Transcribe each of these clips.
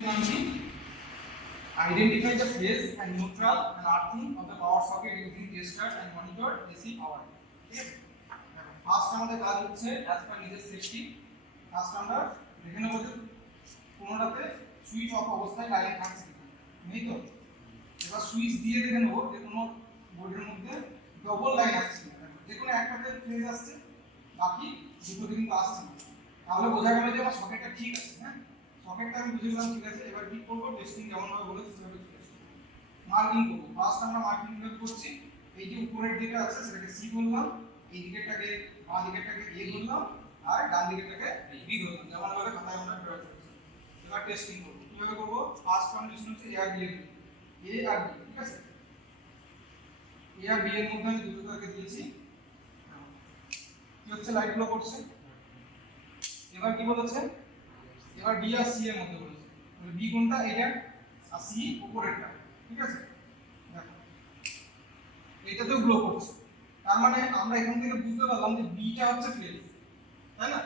Identify the phase and neutral and earthing of the power socket using tester and monitor AC power. ঠিক আছে, first আমাদের কাজ হচ্ছে as per নিজের safety. First আমরা দেখে নেব যে কোনটাতে সুইচ অফ অবস্থায় লাইন থাকছে নেই তো। এবার সুইচ দিয়ে দেখে নেব যে কোনো বোর্ডের মধ্যে ডবল লাইন আসছে না, যে কোনো একটাতে ফেজ আসছে, বাকি দুটোতে কিন্তু আসছে না। তাহলে বোঝা গেল যে আমার সকেটটা ঠিক আছে। হ্যাঁ, সকেটটা আমি বুঝে গেলাম ঠিক আছে। এবার কি করব, টেস্টিং যেমন ভাবে বলেছি সেভাবে মার্কিং করব। ফার্স্ট আমরা মার্কিং করছি, এই যে উপরের দিকে আছে সেটাকে সি বললাম, এই দিকেরটাকে বাম দিকেরটাকে এ বললাম, আর ডান দিকেরটাকে বি বললাম, যেমন ভাবে খাতায় আমরা ড্র করেছি। এবার টেস্টিং করব। কিভাবে করব, ফার্স্ট কন্ডিশন হচ্ছে এ আর বি, এ আর বি, ঠিক আছে। এ আর বি এর মধ্যে আমি দুটো তারকে দিয়েছি, কি হচ্ছে লাইট গুলো করছে। এবার কি বলেছে, এবার বি আর সি এর মধ্যে বলেছে, মানে বি কোনটা, এটা, আর সি উপরেরটা, ঠিক আছে। দেখো এটাতেও গ্লো করছে, তার মানে আমরা এখান থেকে বুঝতে পারলাম যে বিটা হচ্ছে ফেজ, তাই না।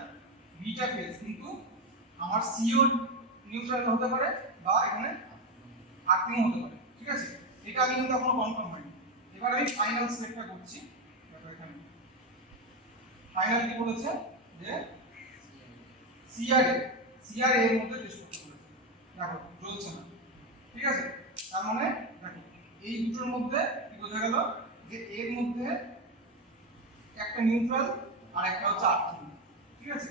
বিটা ফেজ, কিন্তু আমার সিও নিউট্রাল হতে পারে বা এখানে আর্থিং হতে পারে, ঠিক আছে। এটা আমি কিন্তু এখনো কনফার্ম হয়নি। এবার আমি ফাইনাল সিলেক্টটা করছি। দেখো এখানে ফাইনাল কি বলেছে যে সিআর এর মধ্যে টেস্ট করতে বলেছে। দেখো জ্বলছে না, ঠিক আছে। তার মানে দেখো এই দুটোর মধ্যে কি বোঝা গেল যে এর মধ্যে একটা নিউট্রাল আর একটা হচ্ছে আর্থিং, ঠিক আছে।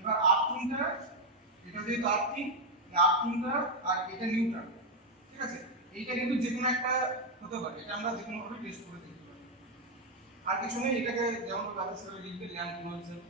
এবার আর্থিংটা, এটা যেহেতু আর্থিং, এই আর্থিংটা আর এটা নিউট্রাল, ঠিক আছে। এইটা কিন্তু যে কোনো একটা হতে পারে, এটা আমরা যে কোনো ভাবে টেস্ট করে দেখতে পারি। আর কিছু নেই, এটাকে যেমন ভাবে আছে সেভাবে লিখবে ল্যাম্প কনভেনশন।